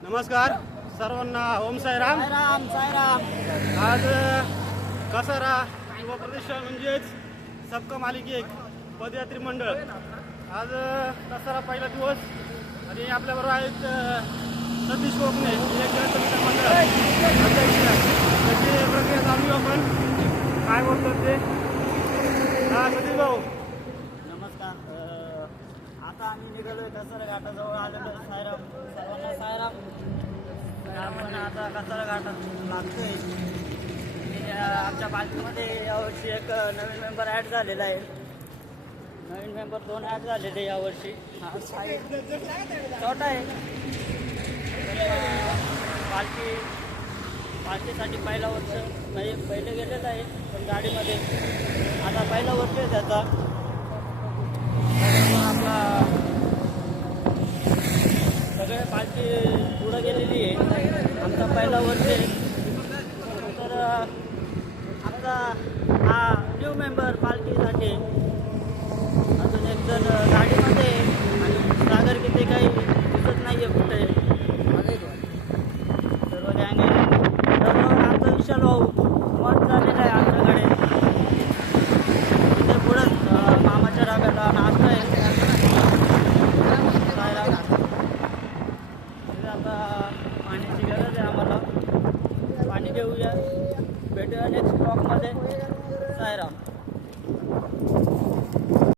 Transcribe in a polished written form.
नमस्कार सर्वांना. ओम साईराम. साईराम साईराम. आज कसारा युवा प्रतिष्ठान म्हणजेच सबका मालिक एक पदयात्री मंडळ. आज कसारा पहिला दिवस आणि आपल्याबरोबर आहेत सतीश कोकणे, एक जन मंडळ अध्यक्ष. त्याची प्रक्रिया चालू आपण काय बोलतो ते. हा सतीश भाऊ नमस्कार. आता आम्ही निघालोय कसारा घाटाजवळ आलेलो. साईराम सर्वांना साईराम. आपण आता कसारा घाटात लागतोय. आमच्या पालखीमध्ये यावर्षी एक नवीन मेंबर ॲड झालेला आहे. नवीन मेंबर 2 ॲड झालेले यावर्षी. हा साई छोटा आहे. पालखीसाठी पहिला वर्ष म्हणजे पहिले गेलेलं आहे पण गाडीमध्ये. आता पहिला वर्ष आहे त्याचा. आपला सगळे पालखी पुढं गेलेली आहे. आमचा पहिला वर्ष आहे. तर आमचा हा न्यू मेंबर पालखीसाठी अजून एक जण गाडीमध्ये आणि सागर किती काही दिसत नाही आहे कुठे. सर्व गँग आहे. तर आमचा विशाल भाऊ मत झालेला आहे आमच्याकडे. इथे पुढंच मामाच्या डाब्याला नाश्ता आहे. आता पाण्याची गरज आहे आम्हाला. पाणी घेऊया. भेटूया नेक्स्ट ब्लॉगमध्ये. साईराम.